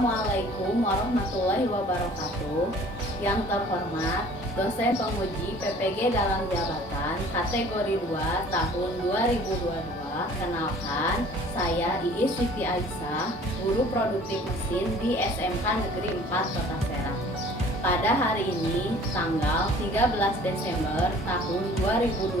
Assalamualaikum warahmatullahi wabarakatuh. Yang terhormat dosen penguji PPG dalam jabatan kategori 2 tahun 2022. Kenalkan, saya Iis Siti Aisyah, guru produktif mesin di SMK Negeri 4 Kota Serang. Pada hari ini, tanggal 13 Desember tahun 2022,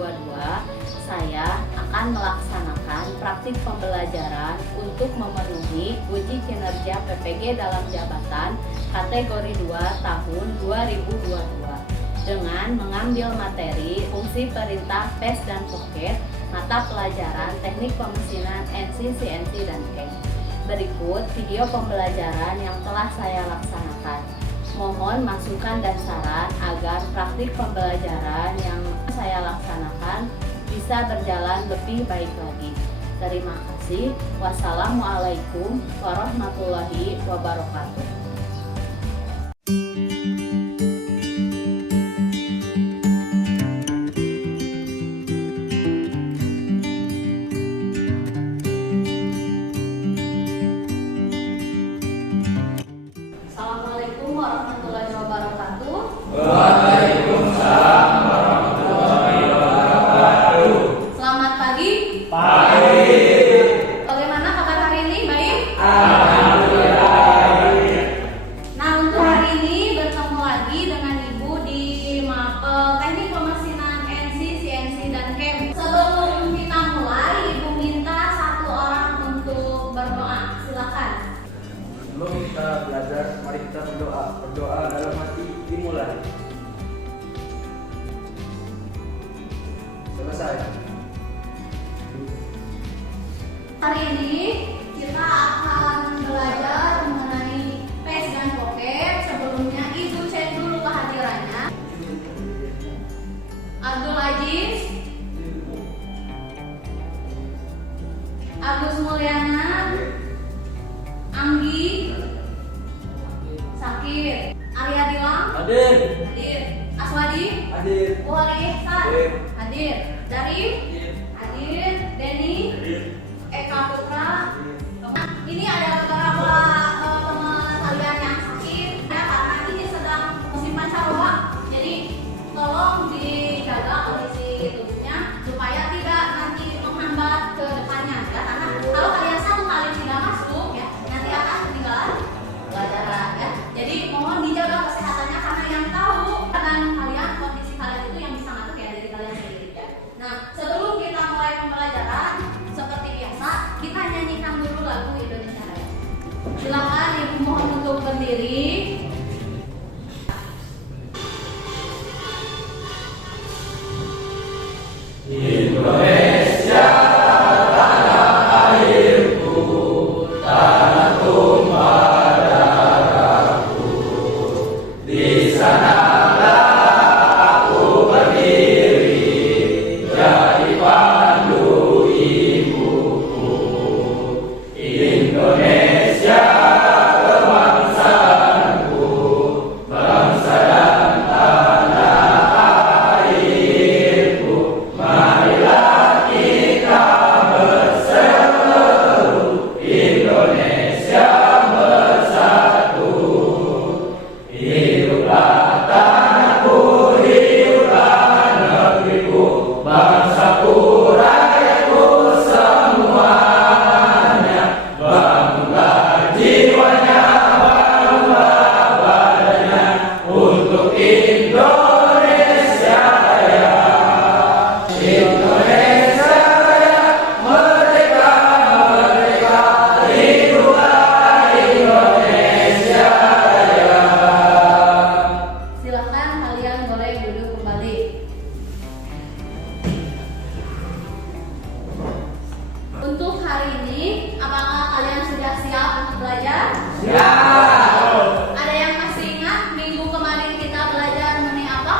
saya akan melaksanakan praktik pembelajaran untuk memenuhi uji kinerja PPG dalam jabatan kategori 2 tahun 2022 dengan mengambil materi fungsi perintah PES dan Pocket, mata pelajaran teknik pemesinan NC, CNC, dan CAM. Berikut video pembelajaran yang telah saya laksanakan. Mohon masukan dan saran agar praktik pembelajaran yang saya laksanakan bisa berjalan lebih baik lagi. Terima kasih. Wassalamualaikum warahmatullahi wabarakatuh. Assalamualaikum warahmatullahi wabarakatuh. Waalaikumsalam warahmatullahi wabarakatuh. Selamat pagi. Pagi. Bagaimana kabar hari ini? Baik? Alhamdulillah baik. Nah, untuk hari ini bertemu lagi dengan Ibu di mapel teknik pemesinan NC, CNC, dan CAM. Sebelum kita mulai, Ibu minta satu orang untuk berdoa. Silakan. Sebelum kita belajar, mari kita berdoa. Berdoa dalam hati dimulai. Selesai. Hari ini kita akan belajar mengenai PES dan Pocket. Sebelumnya Ibu cek dulu kehadirannya. Abdul Aziz, Agus Mulyana, Anggi, Sakir, Arya Dilang, Hadir. hadir. Aswadi, Hadir. Wali Ihsan, Hadir. hadir. Darif, Hadir. hadir. Denny, Hadir. Eka Putra. Nah, ini ada beberapa teman kalian yang sakit ya, karena ini sedang musim pancaroba. Jadi tolong dijaga kondisi tubuhnya supaya tidak nanti menghambat ke depannya ya. Karena kalau kalian satu kali tidak masuk ya, nanti akan ketinggalan pelajaran ya. Jadi mohon dijaga kesehatannya karena yang tahu dan kalian kondisi kalian itu yang bisa ngatur ya dari kalian sendiri ya. Nah, sebelum kita mulai pembelajaran seperti biasa, kita nyanyikan dulu lagu Indonesia Raya. Silakan Ibu mohon untuk berdiri. Indonesia tanah airku, tanah tumpah darahku. Di sanalah aku berdiri, jadi pandu ibuku. Indonesia kebangsaanku, bangsa dan tanah airku. Marilah kita berseru, Indonesia bersatu. Hiduplah tanahku, hiduplah negeriku, bangsaku, rakyatku semuanya. Bangga jiwanya, bangga badannya, untuk Indonesia Raya. Indonesia Raya, merdeka, merdeka, hiduplah Indonesia Raya. Silakan kalian boleh duduk kembali. Untuk hari ini, apakah kalian sudah siap untuk belajar? Siap. Ada yang masih ingat minggu kemarin kita belajar mengenai apa?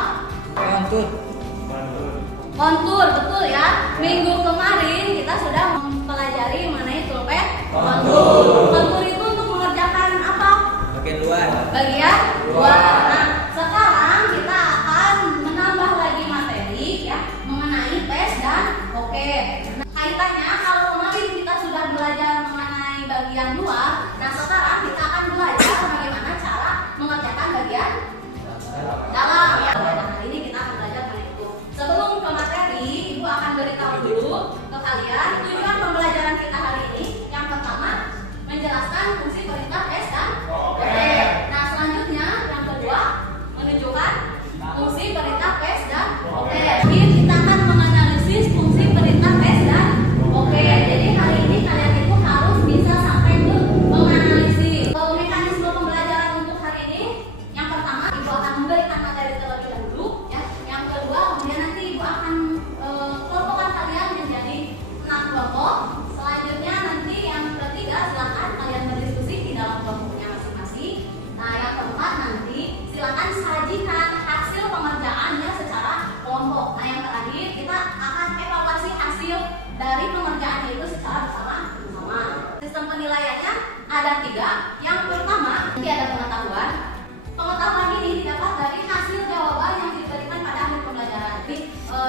Kontur, betul ya. Minggu kemarin kita sudah mempelajari mengenai tulpet kontur. Kontur itu untuk mengerjakan apa? Bagian luar. Nah, sekarang kita akan menambah lagi materi ya mengenai PES dan Pocket. Nah, kaitannya kalau kemarin kita sudah belajar mengenai bagian luar, nah sekarang kita akan belajar Ibu akan beritahu dulu ke kalian tujuan pembelajaran kita hari ini. Yang pertama, menjelaskan fungsi perintah S dan OT. Nah, selanjutnya yang kedua, menunjukkan fungsi perintah S dan OT. Kita akan menganalisis fungsi perintah S dan OT. Jadi hari ini kalian itu harus bisa sampai ke menganalisis. Mekanisme pembelajaran untuk hari ini, yang pertama Ibu akan memberikan materi terlebih dahulu, ya. Yang kedua, kemudian nanti Ibu akan kelompokkan kalian menjadi 6 kelompok. Selanjutnya nanti yang ketiga, silakan kalian berdiskusi di dalam kelompoknya masing-masing. Nah, yang keempat nanti silakan sajikan hasil pengerjaannya secara kelompok. Nah, yang terakhir kita akan evaluasi hasil dari pengerjaan itu secara bersama-sama. Sistem penilaiannya ada 3. Yang pertama, nanti ada pengetahuan. Pengetahuan ini didapat dari hasil jawaban yang diberikan pada akhir pembelajaran. Jadi,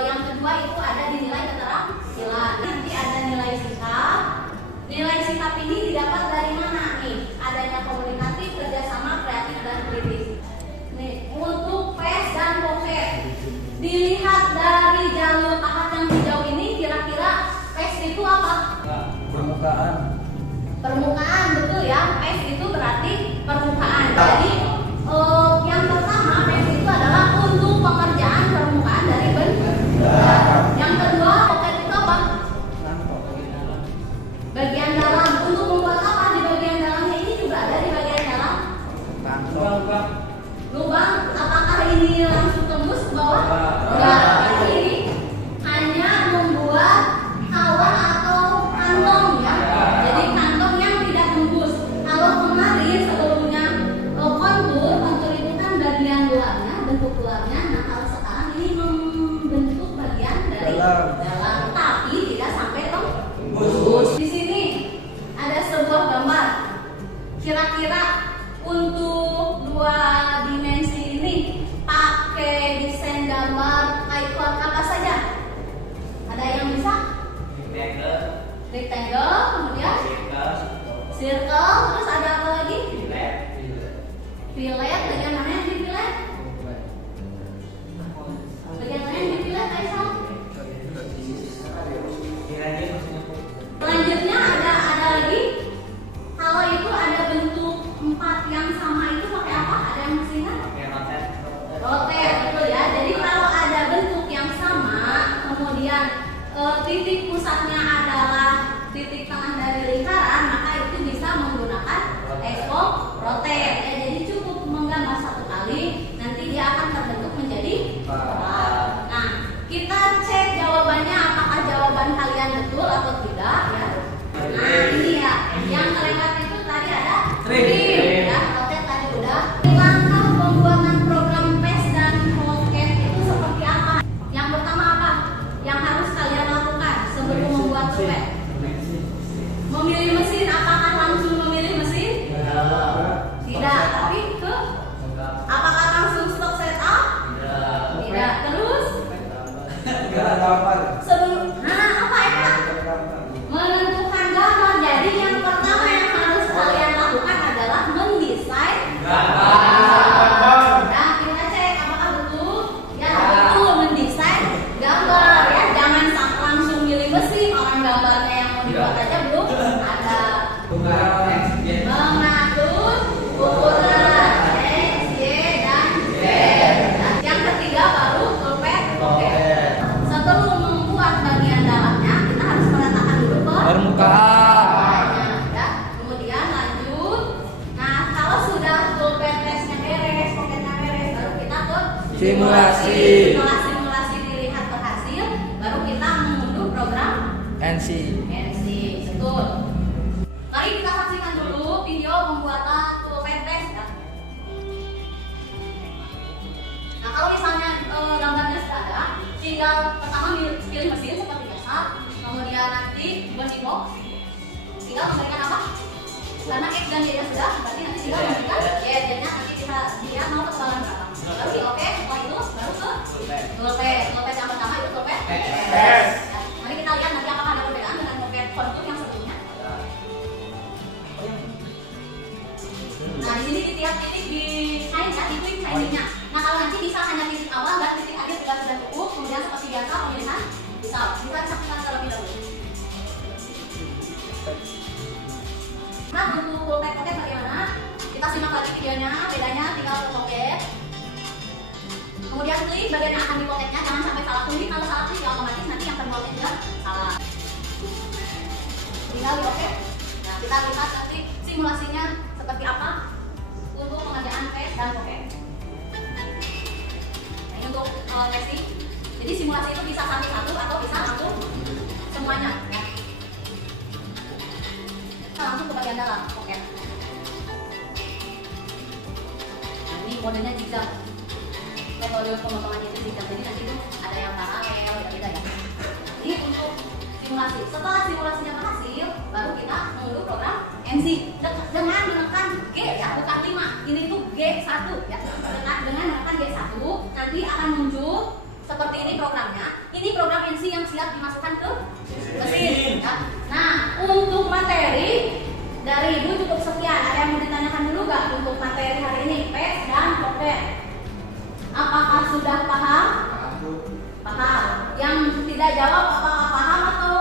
yang kedua itu ada di nilai keterampilan. Nanti ada nilai sikap. Nilai sikap ini didapat dari mana nih? Adanya komunikatif, kerjasama, kreatif, dan kritis. Nih, untuk PES dan POKET, dilihat dari jalur pahat yang hijau ini, kira-kira PES itu apa? Permukaan. Permukaan, betul ya. PES itu berarti permukaan. Jadi yang pertama PES itu adalah untuk pengerjaan permukaan dari benda. Yang kedua, POKET itu apa? Bagian dalam. Untuk membuat apa di bagian dalamnya? Ini juga ada di bagian dalam. Lubang. Apakah ini langsung tembus ke bawah? Enggak. Ini hanya membuat awan atau kantong, ya. Jadi kantong yang tidak tembus. Kalau kemarin sebelumnya kontur itu kan bagian luarnya, bentuk luarnya. Nah, kalau sekarang ini membentuk bagian dari dalam, tapi tidak sampai tembus. Di sini ada sebuah gambar. Kira-kira untuk 2 dimensi ini pakai desain gambar icon apa saja? Ada yang bisa? Rectangle, kemudian circle, terus ada apa lagi? Fillet, bagian mana yang dipilih? Bagian mana yang dipilih, Kaisal? Selanjutnya ada lagi. Kalau itu ada bentuk 4 yang sama itu pakai apa? Ada yang masih ingat? Rotet, betul ya. Jadi kalau ada bentuk yang sama, kemudian titik pusatnya adalah titik tengah dari lingkaran, maka itu bisa menggunakan ekspor rotet. Ya, jadi cukup menggambar 1 kali, nanti dia akan terbentuk menjadi 4. Nah, kita cek jawabannya apakah jawaban kalian betul atau tidak, ya. Nah, ini ya, yang terlewat itu tadi ada trim, ya. Rotet tadi udah. Langkah pembuatan program PES dan POKET itu seperti apa? Yang pertama apa? Yang harus kalian lakukan sebelum membuat PES? Memilih mesin. Apakah langsung memilih mesin? Tidak. Tapi apakah langsung stop setup? Tidak. Terus? Sebelum, apa ya? Menentukan gambar. Jadi yang pertama yang harus kalian lakukan adalah mendesain gambar. Nah, kita cek apakah betul. Ya, betul, mendesain gambar, ya. Jangan langsung milih mesin, orang gambarnya yang mau dibuat aja belum ada. Mengatur ukuran X, Y, dan Z. Yang ketiga baru POKET. Sebelum membuat bagian dalamnya, kita harus meratakan dulu Permukaan. ya. Kemudian lanjut. Nah, kalau sudah POKET-nya beres, POKET-nya beres, baru kita ke Simulasi. Simulasi dilihat berhasil, baru kita mengunduh program NC. betul. Mari kita saksikan dulu video pembuatan POKET ya. Nah, kalau misalnya gambarnya sudah ada, tinggal pertama pilih mesin seperti biasa, kemudian nanti body box, tinggal memberikan apa? Karena X dan Y nya sudah, berarti nanti tinggal memberikan Y, Z-nya nanti kita lihat mau ketebalan berapa. Baru di OK, setelah itu baru ke toolpad yang pertama itu toolpad S. Mari kita lihat nanti apakah ada perbedaan dengan toolpad kontur yang sebelumnya. Nah, di sini di tiap titik di sign ya, itu sign-nya. Nah, kalau nanti bisa hanya titik awal dan titik akhir juga sudah cukup. Kemudian seperti biasa pemilihan bisa Kita saksikan terlebih dahulu. Nah, untuk pocket bagaimana? Kita simak lagi videonya, bedanya tinggal ke pocket. Kemudian klik bagian yang akan di pocketnya, jangan sampai salah klik. Kalau salah klik, ya otomatis nanti yang terbuat juga salah. Tinggal di pocket. Nah, kita lihat nanti simulasinya seperti apa untuk pengerjaan tes dan pocket. Nah, ini untuk testing. Jadi simulasi itu bisa sampai satu atau bisa langsung semuanya. Ya. Kita langsung ke bagian dalam pocket. Nah, ini kodenya zigzag. Metode pemotongannya itu zigzag. Jadi nanti itu ada yang paralel, beda-beda ya. Ini untuk simulasi. Setelah simulasinya berhasil, baru kita mengunduh program MC dengan menekan G ya, bukan 5. Ini tuh G1 ya. Dengan menekan G1 nanti akan muncul seperti ini programnya. Ini program NC yang siap dimasukkan ke mesin ya. Nah, untuk materi dari Ibu cukup sekian. Ada yang mau ditanyakan dulu nggak untuk materi hari ini, PES dan pocket? Apakah sudah paham? Paham. Yang tidak jawab apakah paham atau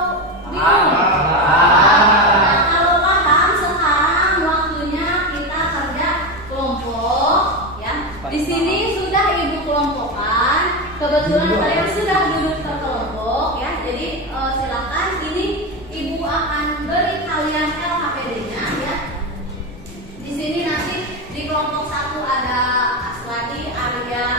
bingung? Nah, kalau paham sekarang waktunya kita kerja kelompok ya. Di sini sudah Ibu kelompokkan. Kebetulan kalian sudah duduk terkelompok ya. Jadi silakan ini Ibu akan beri kalian LKPD-nya ya. Di sini nanti di kelompok 1 ada Aswadi, Arya,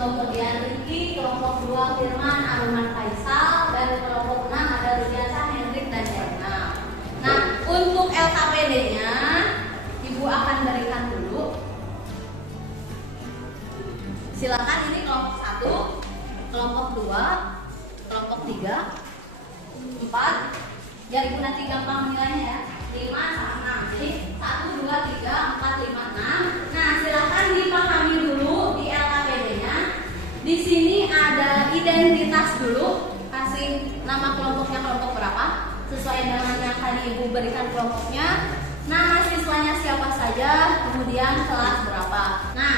kemudian Riki, kelompok 2 Firman, Arman, Faisal, dan kelompok 6 ada Rudiasa, Hendrik, dan Jana. Nah, untuk LKPD-nya Ibu akan berikan dulu. Silakan ini kelompok 1, kelompok 2, kelompok 3, 4. Biar Ibu nanti gampang menilainya ya. 5 sama 6. Jadi 1, 2, 3, 4, 5, 6. Nah, silakan dipahami dulu di LKPD-nya. Di sini ada identitas dulu. Kasih nama kelompoknya kelompok berapa sesuai dengan yang tadi Ibu berikan kelompoknya. Nama siswanya siapa saja, kemudian kelas berapa. Nah,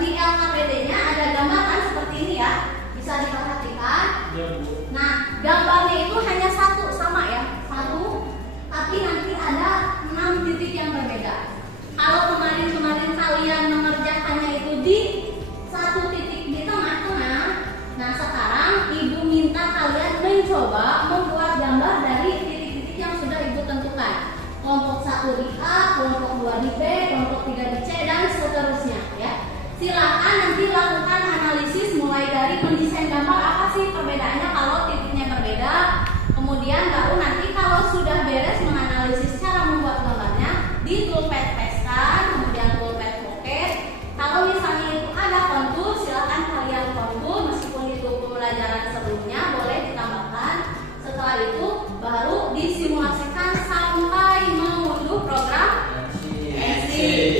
di LKPD-nya ada gambaran seperti ini ya. Bisa diperhatikan. Nah, gambarnya itu hanya satu sama ya. Satu, tapi nanti ada 6 titik yang berbeda. Kalau kemarin kalian mengerjakannya itu di satu titik di tengah-tengah, nah sekarang Ibu minta kalian mencoba membuat gambar dari titik-titik yang sudah Ibu tentukan. Kelompok 1 di A, kelompok 2 di B, kelompok 3 di C, dan seterusnya ya. Silakan nanti lakukan analisis mulai dari mendesain gambar apa sih perbedaannya kalau titiknya berbeda. Kemudian baru nanti kalau sudah beres menganalisis cara membuat gambarnya di toolpad peskan, kemudian toolpad pocket. Kalau misalnya itu ada kontur, silakan kalian kontur meskipun itu pembelajaran sebelumnya boleh ditambahkan. Setelah itu baru disimulasikan sampai mengunduh program NC.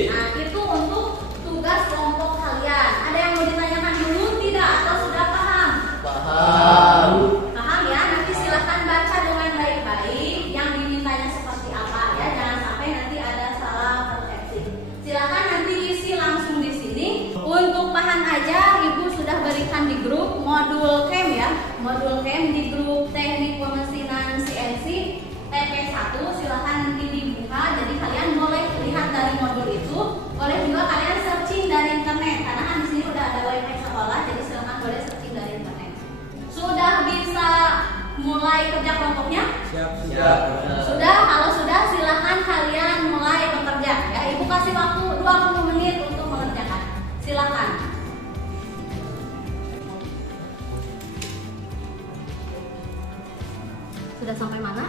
Nah, itu untuk tugas kelompok kalian. Ada yang mau ditanyakan dulu tidak atau sudah paham? Paham. Paham ya? Nanti silakan baca dengan baik-baik yang dimintanya seperti apa ya. Jangan sampai nanti ada salah persepsi. Silakan nanti isi langsung di sini. Untuk bahan aja Ibu sudah berikan di grup modul CAM ya. Modul CAM di grup Teknik Pemesinan CNC TP1. Silakan nanti dibuka. Jadi kalian boleh lihat dari modul itu. Boleh juga kalian searching dari internet karena kan di sini udah ada wifi sekolah. Jadi silakan boleh searching dari internet. Sudah bisa mulai kerja kelompoknya? Siap. Sudah? Kalau sudah silakan kalian mulai bekerja ya. Ibu kasih waktu 20 menit untuk mengerjakan. Silakan. Sudah sampai mana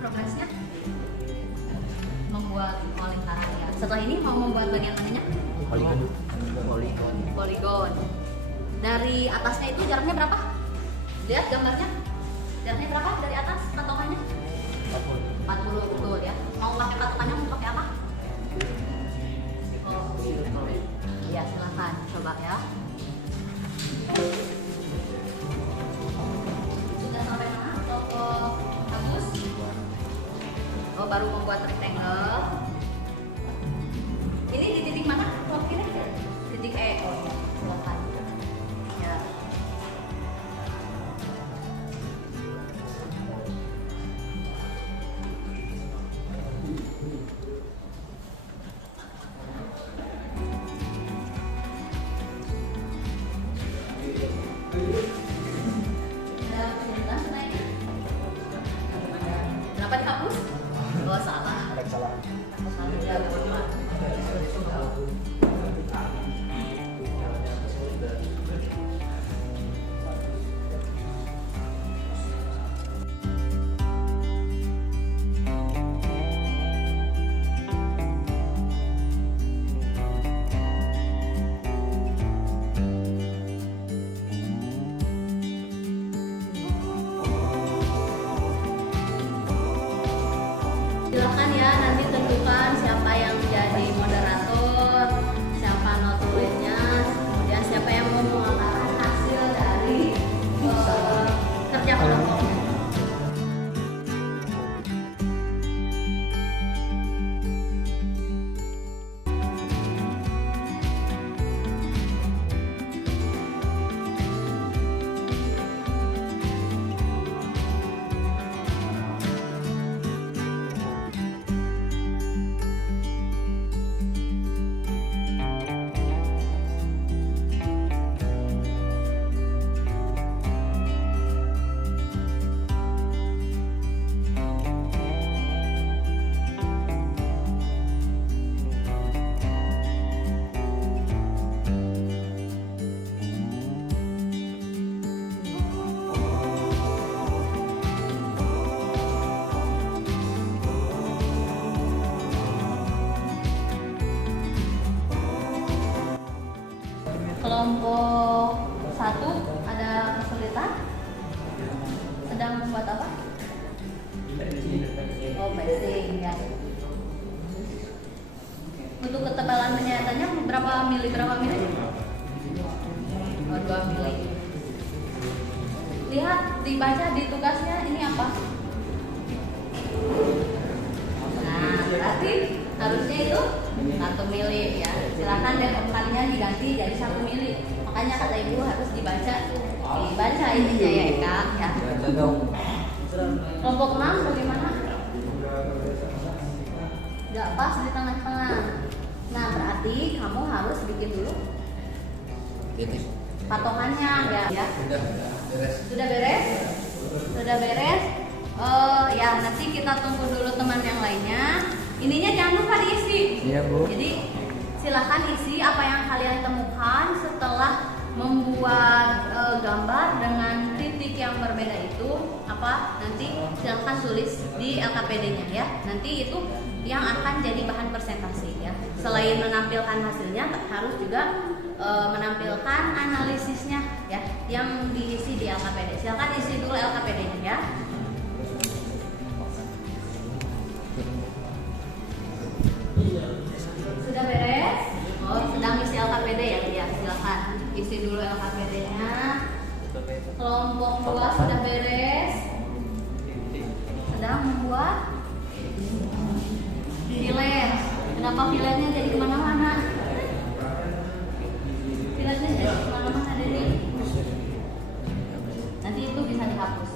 progresnya? Membuat lingkaran ya. Setelah ini mau membuat bagian mananya? Poligon. Dari atasnya itu jaraknya berapa? Lihat gambarnya. Jaraknya berapa dari atas patokannya? 40 betul ya. Mau pakai patokannya mau pakai apa? Oh, iya silakan coba ya. Sudah sampai mana? Kelompok bagus. Oh, baru membuat rectangle. Ini di titik mana? Kelompok ini? Titik E. Oh ya, silakan. Ya. Silakan ya, nanti tentukan siapa yang jadi moderator, siapa notulennya, kemudian siapa yang mau mengatakan hasil dari kerja kelompoknya. Kelompok 1 ada kesulitan? Sedang membuat apa? Oh, basing ya. Untuk ketebalan penyayatannya berapa mili? Oh, 2 mili. Lihat, dibaca di tugasnya ini apa? Nah, berarti harusnya itu 1 mili ya. Silakan deh kalinya diganti jadi 1 mili. Makanya kata ibu harus dibaca ininya ya Eka ya. Kelompok 6 bagaimana? Gak pas di tengah-tengah. Nah, berarti kamu harus bikin dulu patokannya ya. Sudah beres? Sudah beres? Ya nanti kita tunggu dulu teman yang lainnya. Ininya jangan lupa diisi. Iya, Bu. Jadi silakan isi apa yang kalian temukan setelah membuat gambar dengan titik yang berbeda itu apa, nanti silakan tulis di LKPD-nya ya. Nanti itu yang akan jadi bahan presentasi ya. Selain menampilkan hasilnya, harus juga menampilkan analisisnya ya, yang diisi di LKPD. Silakan isi dulu LKPD-nya ya. Sudah beres? Oh, sedang isi LKPD ya? Iya, silakan isi dulu LKPD-nya. Kelompok 2 sudah beres? Sedang membuat filet. Kenapa filetnya jadi kemana-mana? Filetnya jadi kemana-mana Dede. Nanti itu bisa dihapus.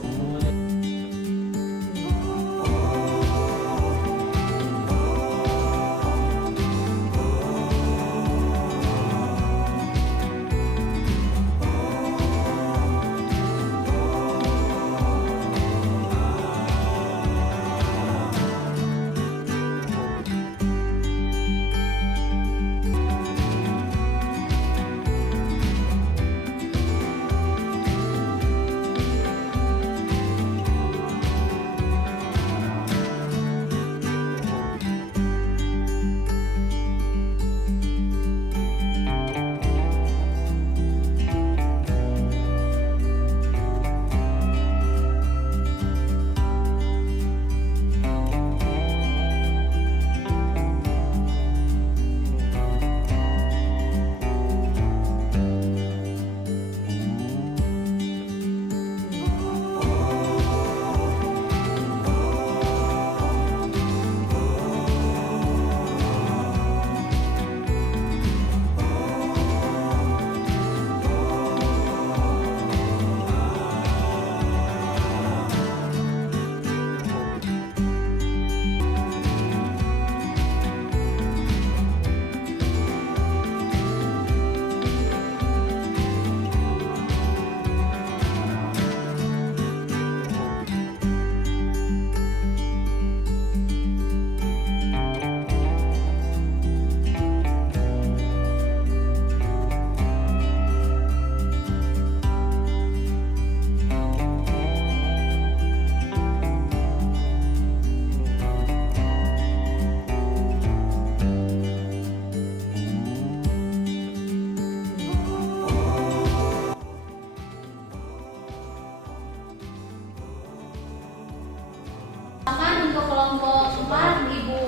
kelompok 4, Ibu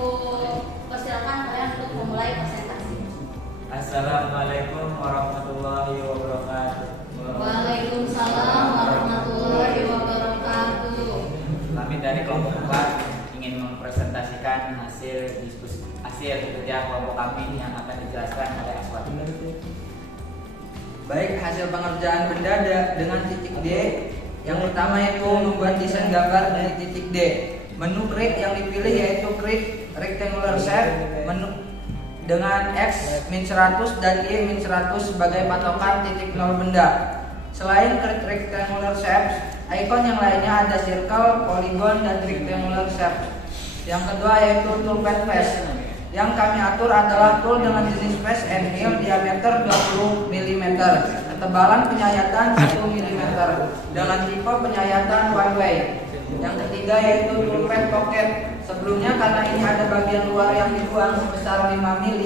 persilakan kalian untuk memulai presentasi. Assalamualaikum warahmatullahi wabarakatuh. Waalaikumsalam warahmatullahi wabarakatuh. Kami dari kelompok 4 ingin mempresentasikan hasil kerja kelompok kami yang akan dijelaskan oleh Aswad. Baik, hasil pengerjaan benda dengan titik D. Yang pertama yaitu membuat desain gambar dari titik D. Menu grid yang dipilih yaitu grid rectangular shape dengan X min 100 dan Y min 100 sebagai patokan titik nol benda. Selain grid rectangular shape, icon yang lainnya ada circle, polygon, dan rectangular shape. Yang kedua yaitu toolpath face. Yang kami atur adalah tool dengan jenis face and mill diameter 20 mm, ketebalan penyayatan 1 mm, dengan tipe penyayatan one way. Yang ketiga yaitu toolpath pocket. Sebelumnya karena ini ada bagian luar yang dibuang sebesar 5 mm,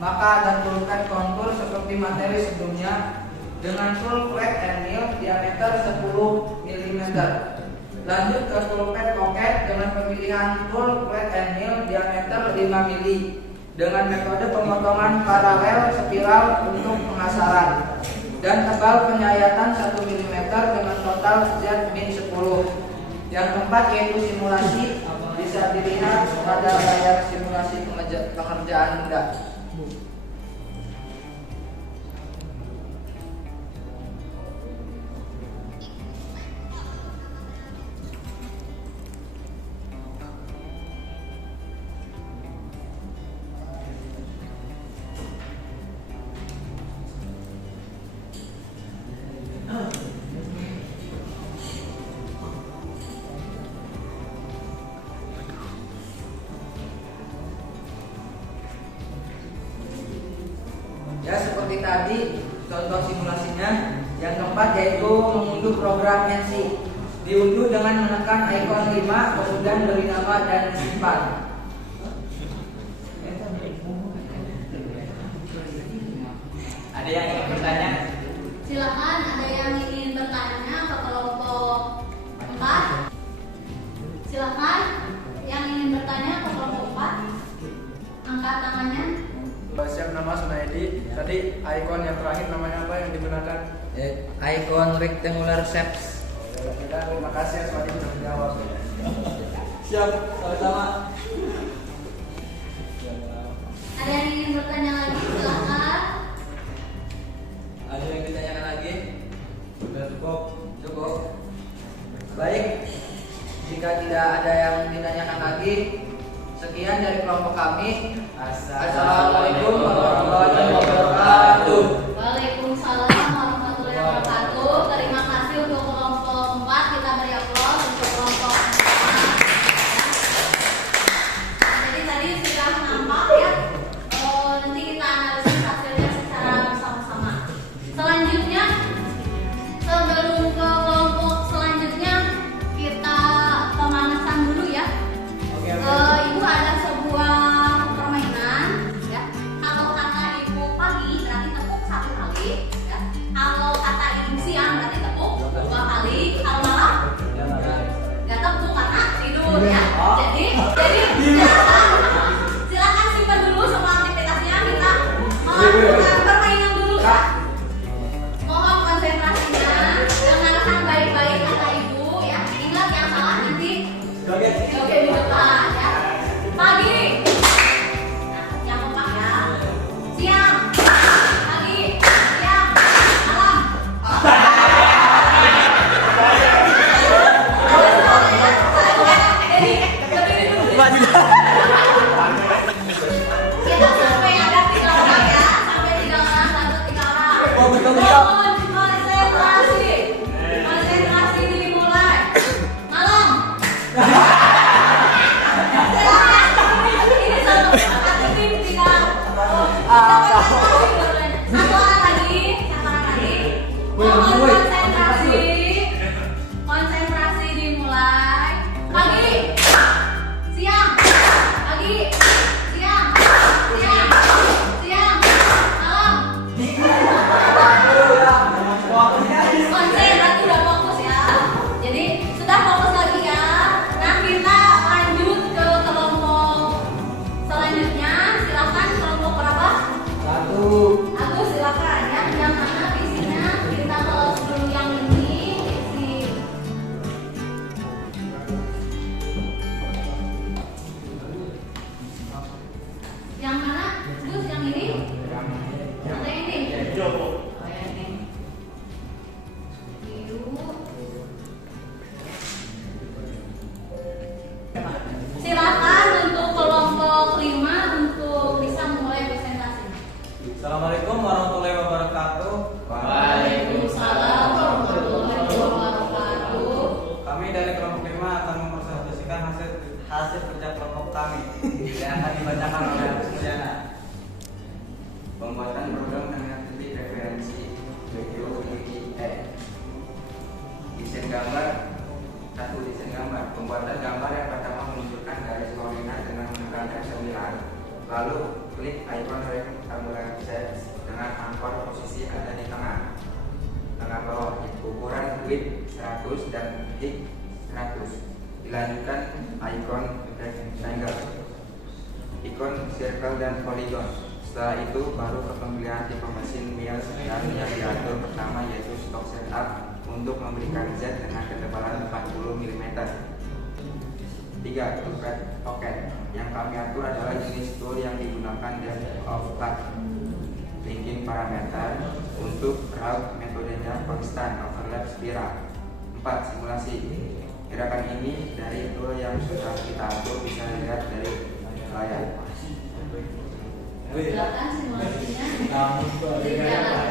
maka ada toolpath contour seperti materi sebelumnya dengan tool flat and mill diameter 10 mm. Lanjut ke toolpath pocket dengan pemilihan tool flat and mill diameter 5 mm dengan metode pemotongan paralel spiral untuk pengasaran dan tebal penyayatan 1 mm dengan total Z min 10. Yang keempat yaitu simulasi, bisa dilihat pada layar simulasi pengerjaan benda. Ya, seperti tadi contoh simulasinya. Yang keempat yaitu mengunduh program NC. Diunduh dengan menekan icon 5 kemudian beri nama dan simpan. Ada yang ingin bertanya? Silakan, ada yang ingin bertanya ke kelompok 4. Silakan yang ingin bertanya ke kelompok 4. Angkat tangannya. Siap, nama Sunaidi. Tadi ikon yang terakhir namanya apa yang digunakan? Icon rectangular shapes. Terima kasih Aswadi sudah menjawab. Siap, sama-sama. Ada yang ingin bertanya lagi? Silakan. Ada yang ditanyakan lagi? Cukup. Cukup. Baik. Jika tidak ada yang ditanyakan lagi, sekian dari kelompok kami. Assalamualaikum warahmatullahi wabarakatuh. Waalaikumsalam warahmatullahi wabarakatuh. Terima kasih untuk kelompok 4. Kita beri aplaus untuk kelompok 4. Jadi tadi sudah nampak ya. Nanti kita analisis hasilnya secara bersama-sama. Selanjutnya, sebelum ke kelompok selanjutnya, kita pemanasan dulu ya. Ibu ada sebuah permainan ya. Kalau kata ibu pagi berarti tepuk 1 kali ya. Kalau kata ibu siang berarti tepuk 2 kali. Kalau malam nggak tepuk karena tidur ya. Jadi silakan simpan dulu semua aktivitasnya. Kita melakukan permainan dulu ya. Mohon konsentrasinya, dengarkan baik-baik kata ibu ya. Ingat yang salah nanti joget di depan ya. Pagi. Nah, yang kompak ya. Siang. Pagi. Siang. Malam. Jadi berdiri dulu. Kita sampai ada 3 orang ya. Sampai memperhatikan hasil kerja kelompok kami yang akan dibacakan oleh Agus Mulyana. Pembuatan program dengan titik referensi desain gambar. Satu, desain gambar. Pembuatan gambar yang pertama menunjukkan garis koordinat dengan menekankan 9. Lalu klik icon rectangular shapes dengan anchor posisi ada di tengah bawah. Ukuran width 100 dan height 100. Dilanjutkan ikon rectangle, ikon circle dan polygon. Setelah itu baru ke pemilihan tipe mesin mill dan yang diatur pertama yaitu stock setup untuk memberikan Z dengan ketebalan 40 mm. 3. Token yang kami atur adalah jenis tool yang digunakan dan offcut. Linking parameter untuk route metodenya konstan overlap spiral. 4. Simulasi. Gerakan ini dari tool yang sudah kita atur bisa dilihat dari layar. Silakan simulasinya dijalankan.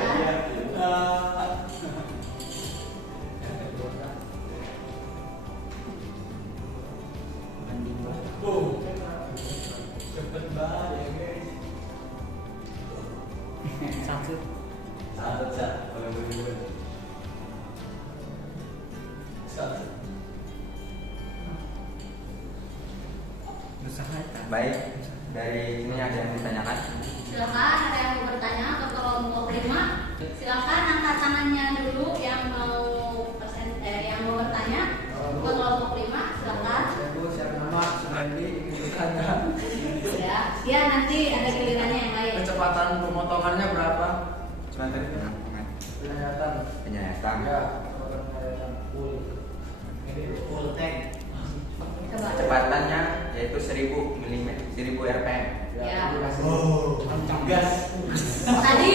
Cepet banget ya guys. Satu. Baik, dari sini ada yang ditanyakan? Silakan, ada yang mau bertanya ke kelompok 5. Silakan angkat tangannya dulu yang mau yang mau bertanya ke kelompok 5. Silakan. Ya, nanti ada gilirannya yang lain. Kecepatan pemotongannya berapa? Penyayatan. Full tank. Coba. Kecepatannya yaitu 1000 mm, 1000 rpm. Ya. Kencang gas. Tadi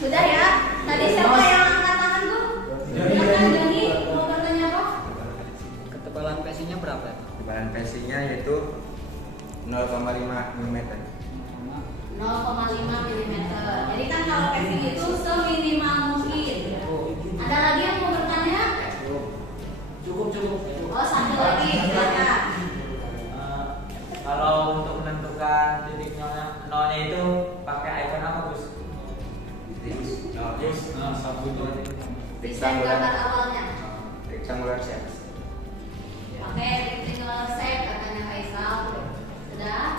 sudah ya. Tadi siapa yang angkat tangan tuh? Silakan Dani, mau bertanya apa? Ketebalan PSI-nya berapa? Ketebalan PSI-nya yaitu 0,5 mm. 0,5 mm. Jadi kan kalau PSI itu seminimal mungkin. Ada lagi yang mau bertanya? Cukup. Oh, satu lagi, silakan. Kalau untuk menentukan titik nolnya itu pakai icon apa, Gus? Satu itu. Desain gambar awalnya. Rectangular shapes. Pakai rectangular shape katanya Faisal. Sudah?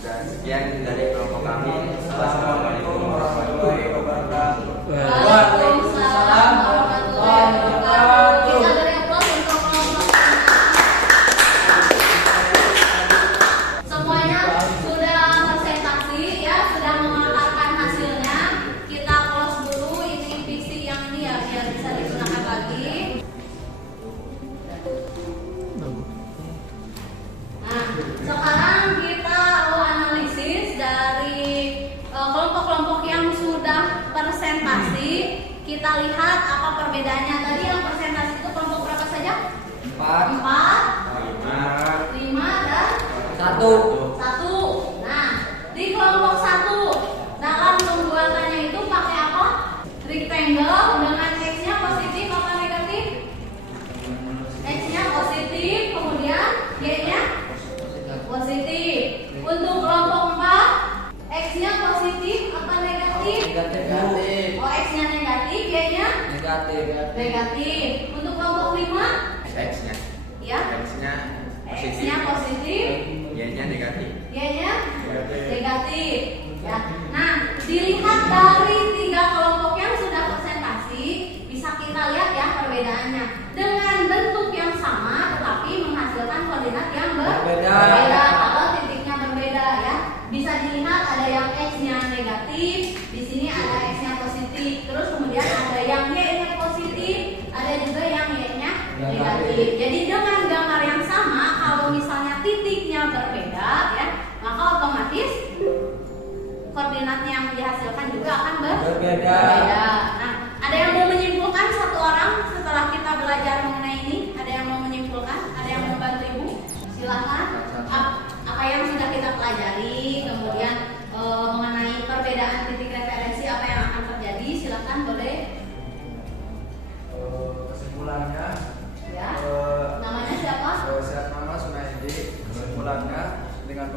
Dan sekian dari kelompok kami. Wassalamualaikum warahmatullahi wabarakatuh. Waalaikumsalam warahmatullahi wabarakatuh. Kita beri aplaus untuk kelompok. Semuanya sudah presentasi ya, sudah memaparkan hasilnya. Kita close dulu ini PC yang ini ya biar bisa digunakan lagi. Nah, sekarang kita analisis dari kelompok-kelompok yang sudah presentasi. Kita lihat apa perbedaannya. Tadi yang presentasi itu kelompok berapa saja? 4, 5, dan 1. Nah, di kelompok 1 dalam pembuatannya itu pakai apa? Rectangle dengan X-nya positif apa negatif? X-nya positif, kemudian Y-nya positif. Untuk kelompok 4, X-nya positif apa negatif? Negatif. Oh, X-nya negatif, Y-nya Negatif. negatif. Untuk kelompok 5, X-nya. ya, X-nya positif. X-nya positif, Y-nya negatif. Y-nya negatif. Ya. Nah, dilihat dari 3 kelompok yang sudah presentasi, bisa kita lihat ya perbedaannya. Dengan bentuk yang sama, tetapi menghasilkan koordinat yang berbeda. Kalau titiknya berbeda ya, bisa dilihat ada yang X-nya negatif, di sini ada X-nya positif, terus kemudian ada yang Y-nya positif, ada juga yang Y-nya negatif. Jadi dengan gambar yang sama, kalau misalnya titiknya berbeda ya, maka otomatis koordinatnya yang dihasilkan juga akan berbeda. Nah, ada yang mau menyimpulkan satu orang setelah kita belajar mengenai ini? Ada yang mau menyimpulkan? Ada yang mau bantu ibu? Silahkan. Apa yang sudah kita pelajari, kemudian mengenai perbedaan titik referensi apa yang akan terjadi? Silahkan boleh. Kesimpulannya, Ya.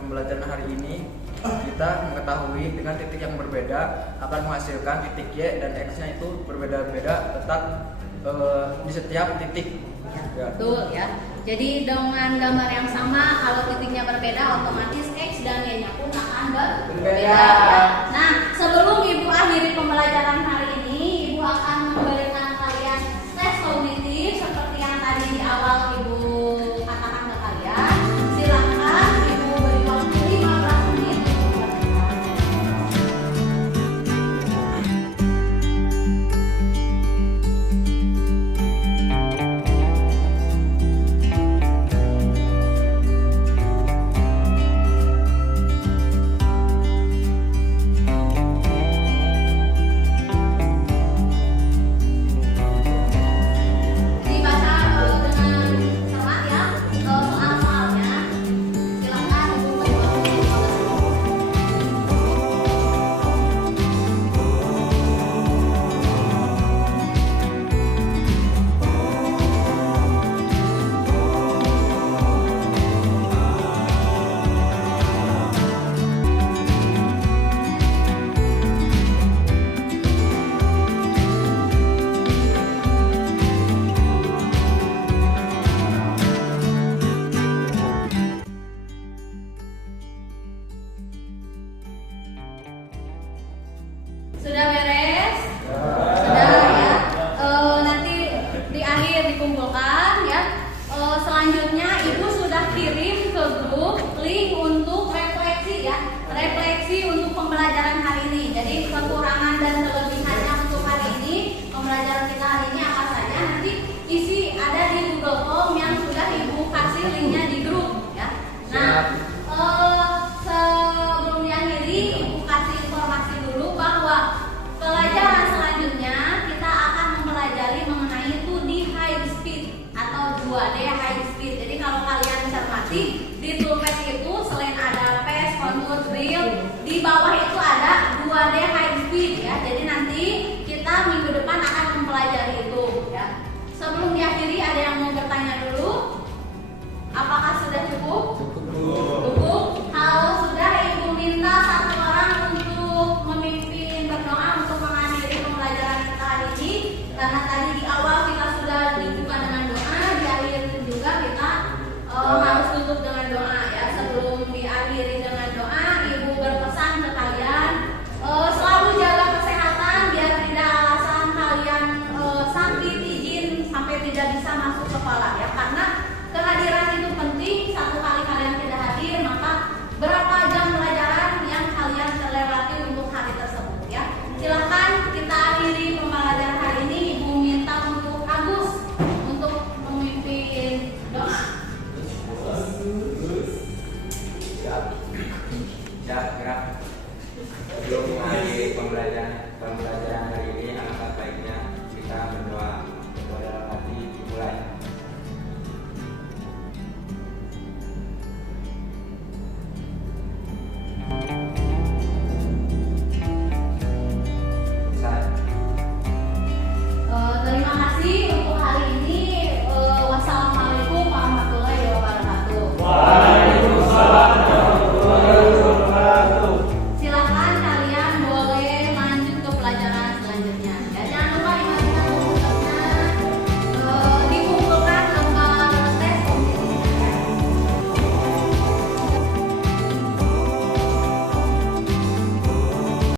pembelajaran hari ini kita mengetahui dengan titik yang berbeda akan menghasilkan titik Y dan X-nya itu berbeda-beda tetap di setiap titik. Ya. Betul ya. Jadi dengan gambar yang sama, kalau titiknya berbeda, otomatis X dan Y-nya pun akan berbeda. Ya. Nah, sebelum Ibu akhiri pembelajaran hari ini, Ibu akan memberikan kalian tes kognitif seperti yang tadi di awal Ibu katakan ke kalian. Silakan Ibu beri waktu 15 menit. Dibaca dengan cermat ya soal-soalnya. Silakan Ibu beri waktu 15 menit. Sudah beres? Sudah ya. Nanti di akhir dikumpulkan ya. Selanjutnya Ibu sudah kirim ke grup link untuk refleksi ya. Refleksi untuk pembelajaran hari ini. Jadi kekurangan dan kelebihannya untuk hari ini, pembelajaran kita hari ini apa saja nanti isi ada di Google Form yang sudah Ibu kasih linknya di grup ya. Nah, sebelum diakhiri Ibu kasih informasi dulu bahwa pelajaran selanjutnya kita akan mempelajari mengenai 2D high speed atau 2D high speed. Jadi kalau kalian cermati di toolpad itu selain ada paste, contour, drill, di bawah itu ada 2D high speed ya. Jadi nanti kita minggu depan akan mempelajari itu ya. Sebelum diakhiri ada yang mau bertanya dulu? Apakah sudah cukup? Cukup. Kalau sudah, Ibu minta satu orang untuk memimpin berdoa untuk mengakhiri pembelajaran kita hari ini. Karena tadi di awal kita sudah dibuka dengan doa, di akhir juga kita harus tutup dengan doa ya. Sebelum diakhiri dengan doa, Ibu berpesan ke kalian selalu jaga kesehatan biar tidak alasan kalian sakit izin sampai tidak bisa masuk sekolah ya.